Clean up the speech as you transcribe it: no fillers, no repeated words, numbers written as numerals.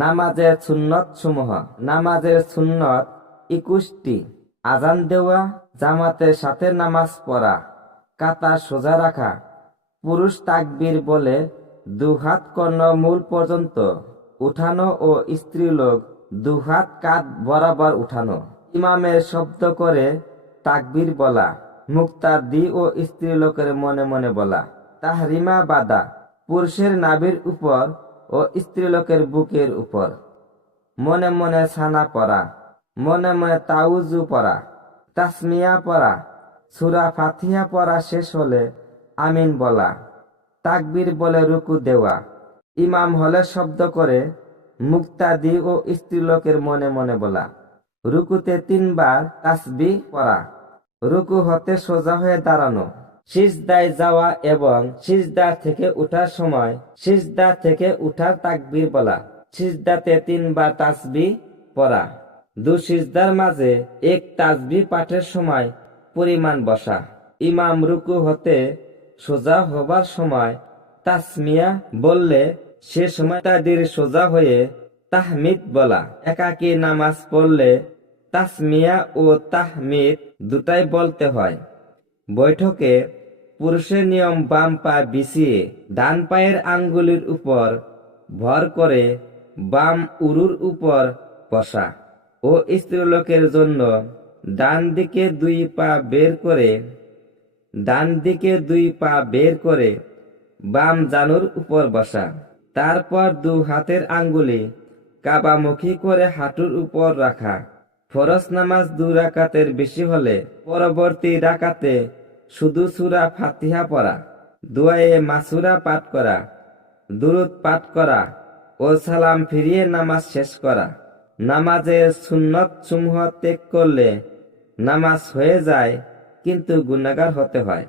নামাজের সুন্নত সমূহ। নামাজের সুন্নত 21টি। আজান দেওয়া, জামাতের সাথে নামাজ পড়া, কাতার সোজা রাখা, পুরুষ তাকবীর বলে দুহাত কর্ণমূল পর্যন্ত উঠানো ও স্ত্রীলোক দুহাত কাঁধ বরাবর উঠানো, ইমামের শব্দ করে তাকবীর বলা, মুক্তাদি ও স্ত্রীলোকের মনে মনে বলা। তাহরিমা বাদা, পুরুষের নাভির উপর ও স্ত্রীলোকের বুকের উপর মনে মনে ছানা পড়া, মনে মনে তাউজু পড়া, তাসমিয়া পড়া, সূরা ফাতিহা পড়া শেষ হলে আমিন বলা, তাকবীর বলে রুকু দেওয়া, ইমাম হলে শব্দ করে মুক্তাদি ও স্ত্রীলোকের মনে মনে বলা, রুকুতে 3 বার তাসবিহ পড়া, রুকু হতে সোজা হয়ে দাঁড়ানো, সিজদায় যাওয়া এবং সিজদা থেকে উঠার সময় সিজদা থেকে উঠার তাকবীর বলা, সিজদাতে 3 বার তাসবিহ পড়া, 2 সিজদার মাঝে 1 তাসবিহ পাঠের সময় পরিমাণ বসা, ইমাম রুকু হতে সোজা হবার সময় তাসমিয়া বললে সে সময় তাদের সোজা হয়ে তাহমিদ বলা। একাকী নামাজ পড়লে তাসমিয়া ও তাহমিদ দুটাই বলতে হয়। বৈঠকে পুরুষের নিয়ম বাম পা বিছিয়ে ডান পায়ের আঙ্গুলির উপর ভর করে বাম উরুর উপর বসা ও স্ত্রীলোকের জন্য ডান দিকে 2 পা বের করে বাম জানুর উপর বসা। তারপর 2 হাতের আঙ্গুলি কাবামুখী করে হাঁটুর উপর রাখা। ফরজ নামাজ 2 রাকাতের বেশি হলে পরবর্তী রাকাতে শুধু সূরা ফাতিহা পড়া, দুআয়ে মাসুরা পাঠ করা, দুরূদ পাঠ করা ও সালাম ফিরিয়ে নামাজ শেষ করা। নামাজের সুন্নত সমূহ ত্যাগ করলে নামাজ হয়ে যায় কিন্তু গুনাহগার হতে হয়।